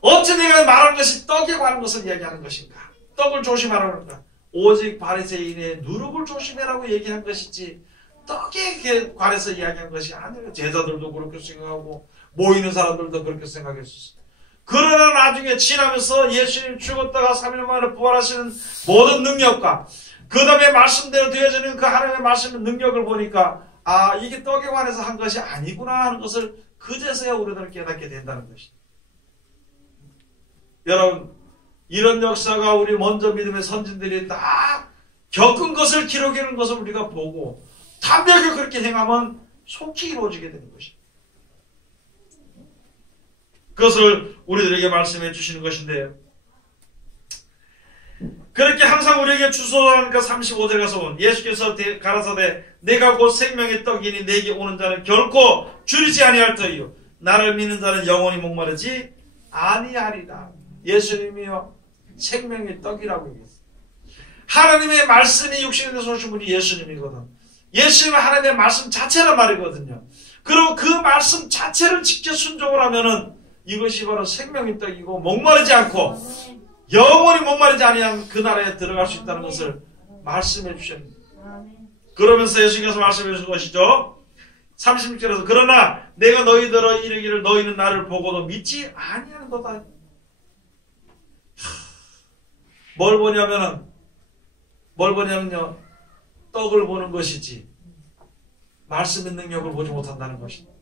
어째 내가 말하는 것이 떡에 관한 것을 이야기하는 것인가? 떡을 조심하라는 건가? 오직 바리새인의 누룩을 조심해라고 얘기한 것이지 떡에 관해서 이야기한 것이 아니라, 제자들도 그렇게 생각하고 모이는 사람들도 그렇게 생각했었어요. 그러나 나중에 지나면서 예수님 죽었다가 3일 만에 부활하시는 모든 능력과 그 다음에 말씀대로 되어지는 그 하나님의 말씀의 능력을 보니까, 아, 이게 떡에 관해서 한 것이 아니구나 하는 것을 그제서야 우리들은 깨닫게 된다는 것이죠. 여러분, 이런 역사가 우리 먼저 믿음의 선진들이 다 겪은 것을 기록하는 것을 우리가 보고 담대하게 그렇게 행하면 속히 이루어지게 되는 것입니다. 그것을 우리들에게 말씀해 주시는 것인데요. 그렇게 항상 우리에게 주소하는 그 35절에 가서 예수께서 가라사대 내가 곧 생명의 떡이니 내게 오는 자는 결코 줄이지 아니할 터이요 나를 믿는 자는 영원히 목마르지 아니하리라. 예수님이요 생명의 떡이라고 얘기했어요. 하나님의 말씀이 육신에 대해서 오신 분이 예수님이거든. 예수님은 하나님의 말씀 자체란 말이거든요. 그리고 그 말씀 자체를 지켜 순종을 하면은 이것이 바로 생명의 떡이고 목마르지 않고 영원히 목마르지 아니한 그 나라에 들어갈 수 있다는 것을 말씀해 주셨습니다. 그러면서 예수님께서 말씀해 주신 것이죠. 36절에서 그러나 내가 너희들어 이르기를 너희는 나를 보고도 믿지 아니하는도다. 뭘 보냐면요 떡을 보는 것이지 말씀의 능력을 보지 못한다는 것입니다.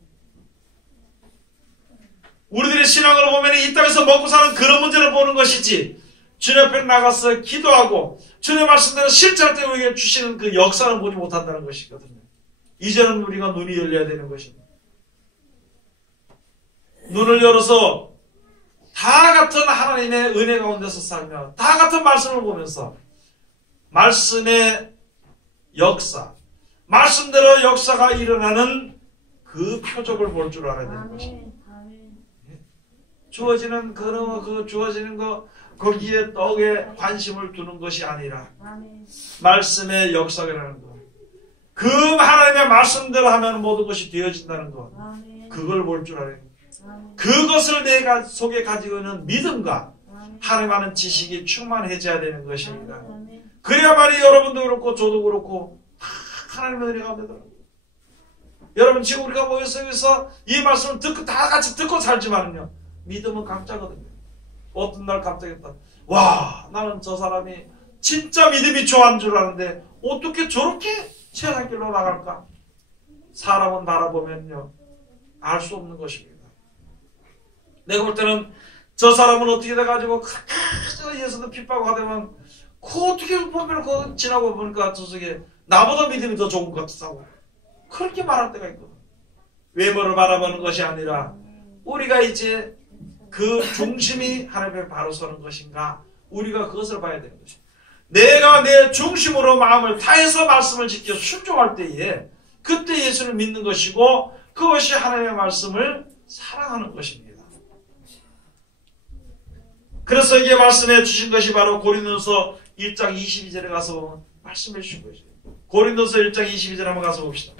우리들의 신앙을 보면 이 땅에서 먹고 사는 그런 문제를 보는 것이지 주님 앞에 나가서 기도하고 주님의 말씀대로 실천할 때 우리에게 주시는 그 역사를 보지 못한다는 것이거든요. 이제는 우리가 눈이 열려야 되는 것입니다. 눈을 열어서 다 같은 하나님의 은혜 가운데서 살며 다 같은 말씀을 보면서 말씀의 역사, 말씀대로 역사가 일어나는 그 표적을 볼 줄 알아야 되는 것입니다. 주어지는 주어지는 거 거기에 떡에 관심을 두는 것이 아니라 말씀의 역사가 일어나는 것. 그 하나님의 말씀대로 하면 모든 것이 되어진다는 것. 그걸 볼 줄 알아야 됩니다. 그것을 내가 속에 가지고 있는 믿음과 하나님 아는 지식이 충만해져야 되는 것입니다. 그래야만이 여러분도 그렇고 저도 그렇고 하나님의 은혜가 되더라고요. 여러분 지금 우리가 모여서 여기서 이 말씀을 듣고 다 같이 듣고 살지만은요 믿음은 각자거든요. 어떤 날 갑자기 와 나는 저 사람이 진짜 믿음이 좋아하는 줄 아는데 어떻게 저렇게 세상길로 나갈까? 사람은 바라보면요 알 수 없는 것입니다. 내가 볼 때는 저 사람은 어떻게 돼가지고 예수도 핍박하고 하다면 그 어떻게 보면 그 지나고 보니까 저쪽에 나보다 믿음이 더 좋은 것 같다고 그렇게 말할 때가 있거든. 외모를 바라보는 것이 아니라 우리가 이제 그 중심이 하나님 앞에 바로 서는 것인가 우리가 그것을 봐야 되는 것입니다. 내가 내 중심으로 마음을 다해서 말씀을 지켜 순종할 때에 그때 예수를 믿는 것이고 그것이 하나님의 말씀을 사랑하는 것입니다. 그래서 이게 말씀해 주신 것이 바로 고린도서 1장 22절에 가서 보면 말씀해 주신 것이에요. 고린도서 1장 22절 한번 가서 봅시다.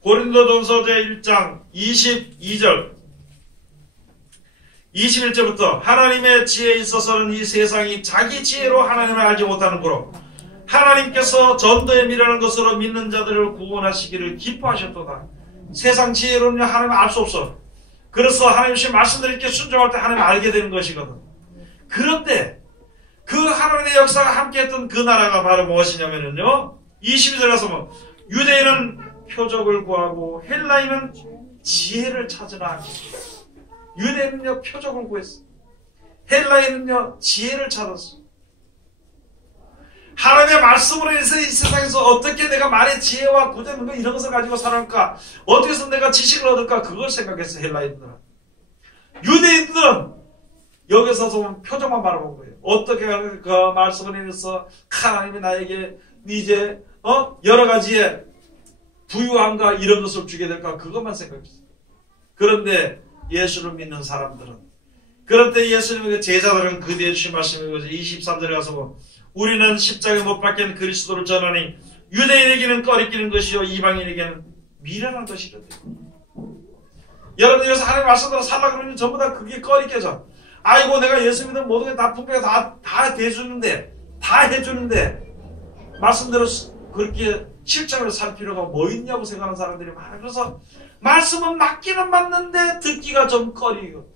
고린도전서 제1장 22절 21절부터 하나님의 지혜에 있어서는 이 세상이 자기 지혜로 하나님을 알지 못하는 고로 하나님께서 전도에 미련한 것으로 믿는 자들을 구원하시기를 기뻐하셨도다. 세상 지혜로는 하나님을 알 수 없어. 그래서 하나님의 말씀을 이렇게 순종할 때 하나님을 알게 되는 것이거든. 그런데 그 하나님의 역사가 함께했던 그 나라가 바로 무엇이냐면요 22절에 가서 뭐 유대인은 표적을 구하고 헬라인은 지혜를 찾으라. 유대인은요 표적을 구했어. 헬라인은요 지혜를 찾았어. 하나님의 말씀으로 해서 이 세상에서 어떻게 내가 말의 지혜와 구전 이런 것을 가지고 살아갈까, 어떻게 해서 내가 지식을 얻을까, 그걸 생각했어. 헬라인들은. 유대인들은 여기서 좀 표정만 바라본 거예요. 어떻게 그 말씀을 인해서 하나님이 나에게 이제 여러 가지의 부유함과 이런 것을 주게 될까, 그것만 생각했어요. 그런데 예수를 믿는 사람들은, 그런데 예수님의 제자들은 그 뒤에 주신 말씀인 거죠. 23절에 가서 우리는 십자가에 못 박힌 그리스도를 전하니 유대인에게는 꺼리끼는 것이요 이방인에게는 미련한 것이라. 여러분 여기서 하나님의 말씀대로 살라 그러면 전부 다 그게 꺼리껴져. 아이고 내가 예수 믿으면 모든 게 다 풍부하게 다 해주는데 말씀대로 그렇게 실천으로 살 필요가 뭐 있냐고 생각하는 사람들이 많아요. 그래서 말씀은 맞기는 맞는데 듣기가 좀 꺼리고,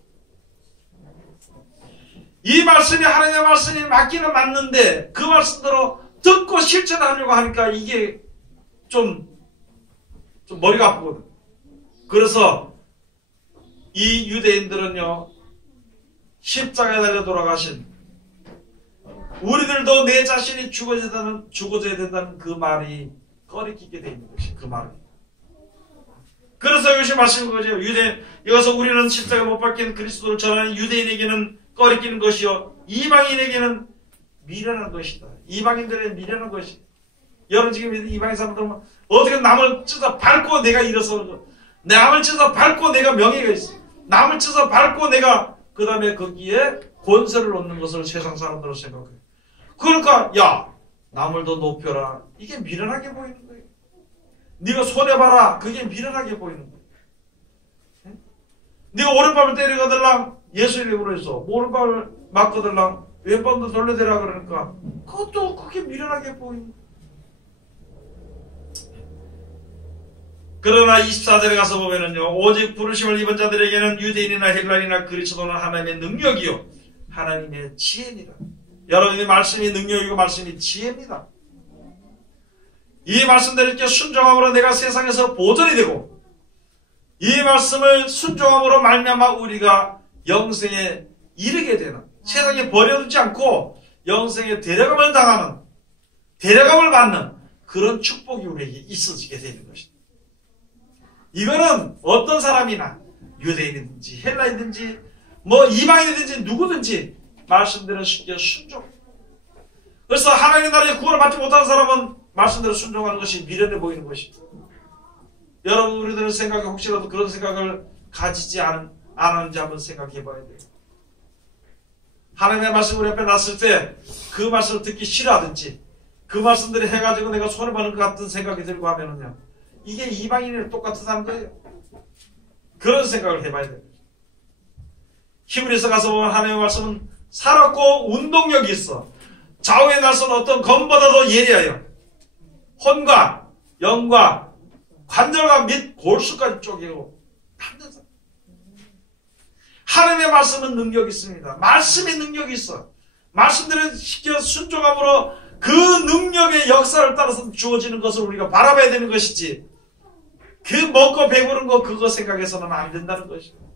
이 말씀이 하나님의 말씀이 맞기는 맞는데 그 말씀대로 듣고 실천하려고 하니까 이게 좀 좀 머리가 아프거든. 그래서 이 유대인들은요, 십자가에 달려 돌아가신, 우리들도 내 자신이 죽어져야 된다는 그 말이 꺼리끼게 돼 있는 것이 그 말이. 그래서 이것이 말씀인 거죠. 이것은 우리는 십자가에 못 박힌 그리스도를 전하는 유대인에게는 꺼리끼는 것이요, 이방인에게는 미련한 것이다. 이방인들의 미련한 것이다. 여러분 지금 이방인 사람들은 어떻게 남을 찢어 밟고 내가 일어서는, 남을 찢어 밟고 내가 명예가 있어, 남을 찢어 밟고 내가 그 다음에 거기에 권세를 얻는 것을 세상 사람들은 생각해요. 그러니까 야, 남을 더 높여라, 이게 미련하게 보이는 거예요. 네가 손해봐라, 그게 미련하게 보이는 거예요. 네가 오른밤을 때리거들랑 예수 이름으로 해서 오른밤을 맞거들랑 왼밤도 돌려대라 그러니까 그것도 그게 미련하게 보이는 거예요. 그러나 24절에 가서 보면은요, 오직 부르심을 입은 자들에게는 유대인이나 헬라인이나 그리스도는 하나님의 능력이요 하나님의 지혜입니다. 여러분의 말씀이 능력이고 말씀이 지혜입니다. 이 말씀대로 이렇게 순종함으로 내가 세상에서 보존이 되고, 이 말씀을 순종함으로 말미암아 우리가 영생에 이르게 되는, 세상에 버려두지 않고 영생에 데려감을 당하는, 데려감을 받는 그런 축복이 우리에게 있어지게 되는 것입니다. 이거는 어떤 사람이나 유대인이든지 헬라인이든지 뭐 이방인이든지 누구든지 말씀대로 쉽게 순종. 그래서 하나님의 나라에 구원을 받지 못하는 사람은 말씀대로 순종하는 것이 미련해 보이는 것입니다. 여러분, 우리들은 생각에 혹시라도 그런 생각을 가지지 않았는지 한번 생각해 봐야 돼요. 하나님의 말씀이 우리 앞에 났을 때 그 말씀을 듣기 싫어하든지 그 말씀대로 해가지고 내가 손해보는 것 같은 생각이 들고 하면은요, 이게 이방인이랑 똑같다는 거예요. 그런 생각을 해봐야 돼요. 히브리서 가서 보면 하나님의 말씀은 살았고 운동력이 있어 좌우의 날선 어떤 검보다도 예리하여 혼과 영과 관절과 및 골수까지 쪼개고 탐내서. 하나님의 말씀은 능력이 있습니다. 말씀에 능력이 있어. 말씀대로 시켜 순종함으로 그 능력의 역사를 따라서 주어지는 것을 우리가 바라봐야 되는 것이지, 그 먹고 배부른 거 그거 생각해서는 안 된다는 것입니다.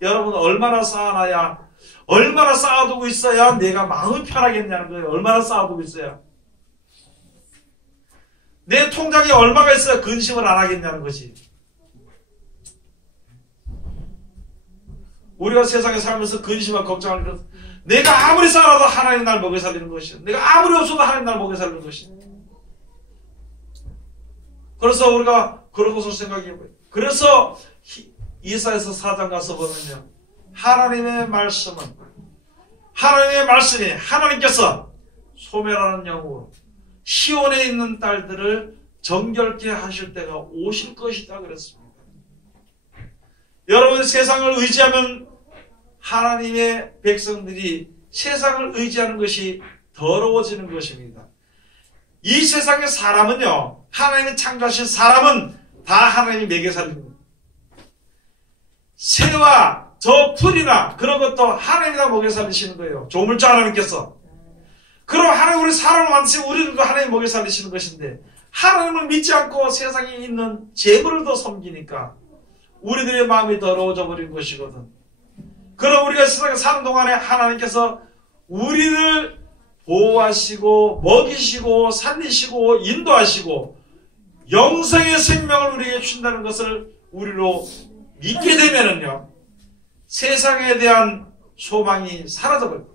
여러분, 얼마나 쌓아놔야, 얼마나 쌓아두고 있어야 내가 마음이 편하겠냐는 거예요. 얼마나 쌓아두고 있어야. 내 통장에 얼마가 있어야 근심을 안 하겠냐는 것이. 우리가 세상에 살면서 근심과 걱정을 하는 것, 내가 아무리 쌓아도 하나님 날 먹여 살리는 것이야. 내가 아무리 없어도 하나님 날 먹여 살리는 것이야. 그래서 우리가 그런 것을 생각해봐요. 그래서 이사야서 4장 가서 보면요, 하나님의 말씀이 하나님께서 소멸하는 영으로 시온에 있는 딸들을 정결케 하실 때가 오실 것이다 그랬습니다. 여러분, 세상을 의지하면 하나님의 백성들이 세상을 의지하는 것이 더러워지는 것입니다. 이 세상의 사람은요, 하나님이 창조하신 사람은 다 하나님이 먹여 살립니다. 새와 저 풀이나 그런 것도 하나님이 다 먹여 살리시는 거예요. 조물주 하나님께서. 그럼 하나님 우리 사람을 만드시고 우리들도 하나님 먹여 살리시는 것인데, 하나님을 믿지 않고 세상에 있는 재물을 더 섬기니까 우리들의 마음이 더러워져 버린 것이거든. 그럼 우리가 세상에 사는 동안에 하나님께서 우리를 보호하시고 먹이시고 살리시고 인도하시고 영생의 생명을 우리에게 주신다는 것을 우리로 믿게 되면은요, 세상에 대한 소망이 사라져버립니다.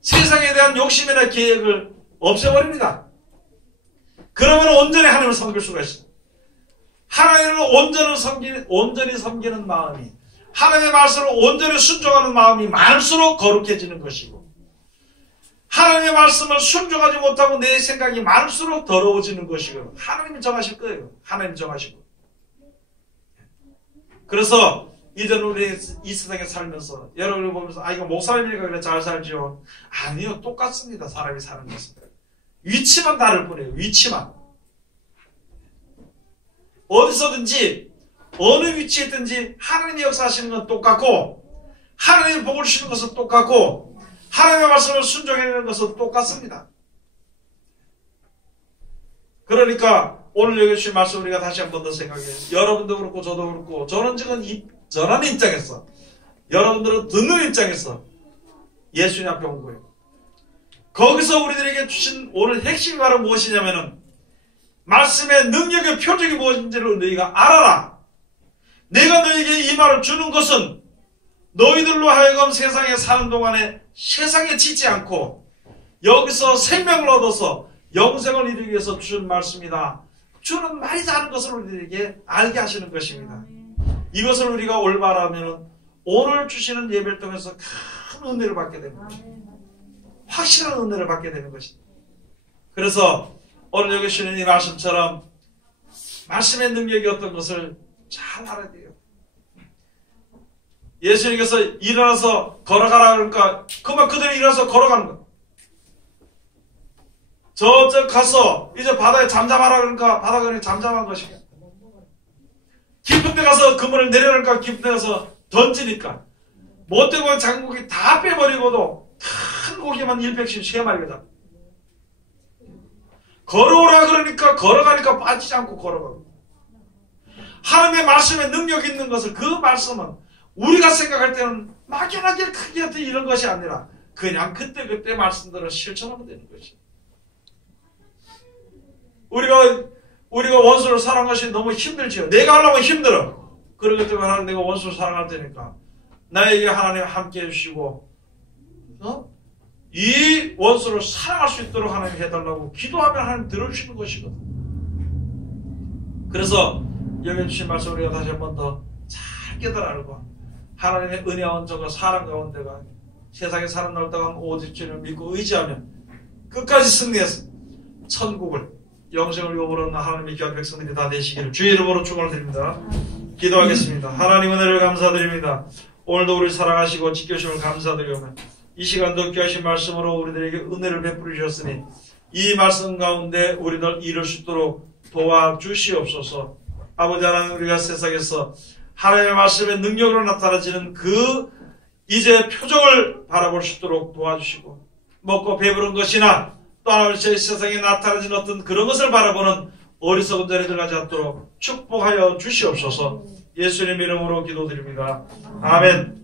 세상에 대한 욕심이나 계획을 없애버립니다. 그러면 온전히 하나님을 섬길 수가 있습니다. 하나님을 온전히 섬기는 마음이, 하나님의 말씀을 온전히 순종하는 마음이 많을수록 거룩해지는 것이고, 하나님의 말씀을 순종하지 못하고 내 생각이 많을수록 더러워지는 것이고, 하나님이 정하실 거예요. 하나님이 정하시고. 그래서 이제는 우리 이 세상에 살면서 여러분을 보면서 이거 목사님이니까 그래 잘 살지요. 아니요, 똑같습니다. 사람이 사는 것은. 위치만 다를 뿐이에요. 위치만. 어디서든지 어느 위치에 있든지 하나님이 역사하시는 건 똑같고, 하나님이 복을 주시는 것은 똑같고, 하나님의 말씀을 순종해내는 것은 똑같습니다. 그러니까 오늘 여기 주신 말씀 우리가 다시 한 번 더 생각해요. 여러분도 그렇고 저도 그렇고 저는 지금 전하는 입장에서 여러분들은 듣는 입장에서 예수님 앞에 온 거예요. 거기서 우리들에게 주신 오늘 핵심이 바로 무엇이냐면은 말씀의 능력의 표적이 무엇인지를 너희가 알아라. 내가 너희에게 이 말을 주는 것은 너희들로 하여금 세상에 사는 동안에 세상에 지지 않고 여기서 생명을 얻어서 영생을 이루기 위해서 주신 말씀이다. 주는 말이 다른 것을 우리들에게 알게 하시는 것입니다. 이것을 우리가 올바르면 오늘 주시는 예배를 통해서 큰 은혜를 받게 됩니다. 확실한 은혜를 받게 되는 것입니다. 그래서 오늘 여기 주시는 이 말씀처럼 말씀의 능력이 어떤 것을 잘 알아야 돼요. 예수님께서 일어나서 걸어가라 그러니까 그만 그대로 일어나서 걸어가는 거예요. 저쪽 가서 이제 바다에 잠잠하라 그러니까 바다가 그냥 잠잠한 것이에요. 깊은 데 가서 그물을 내려놓으니까 깊은 데 가서 던지니까 못되고 작은 고기 다 빼버리고도 큰 고기만 153마리가 잡. 걸어오라 그러니까 걸어가니까 빠지지 않고 걸어가고. 하나님의 말씀에 능력이 있는 것을 그 말씀은 우리가 생각할 때는 막연하게 크게 어떤 이런 것이 아니라 그냥 그때 말씀대로 실천하면 되는 것이. 우리가 원수를 사랑하는 것이 너무 힘들지요. 내가 하려면 힘들어. 그렇기 때문에 하나님 내가 원수를 사랑할 테니까 나에게 하나님 함께 해주시고 이 원수를 사랑할 수 있도록 하나님 해달라고 기도하면 하나님 들어주시는 것이거든. 그래서 여기 주신 말씀 우리가 다시 한 번 더 잘 깨달아 알고 하나님의 은혜와 저가 사랑 가운데가 세상에 사는 날 동안 오직 주를 믿고 의지하면 끝까지 승리해서 천국을 영생을 요구하는 하나님의 귀한 백성들이 다 되시기를 주의 이름으로 축원을 드립니다. 기도하겠습니다. 하나님 은혜를 감사드립니다. 오늘도 우리를 사랑하시고 지켜주심을 감사드리오며 이 시간도 귀하신 말씀으로 우리들에게 은혜를 베풀어 주셨으니 이 말씀 가운데 우리들 이룰 수 있도록 도와주시옵소서. 아버지 하나님 우리가 세상에서 하나님의 말씀의 능력으로 나타나지는 그 이제 표적을 바라볼 수 있도록 도와주시고 먹고 배부른 것이나 또 하나님 저희 세상에 나타나진 어떤 그런 것을 바라보는 어리석은 자리에 들어가지 않도록 축복하여 주시옵소서. 예수님 이름으로 기도드립니다. 아멘.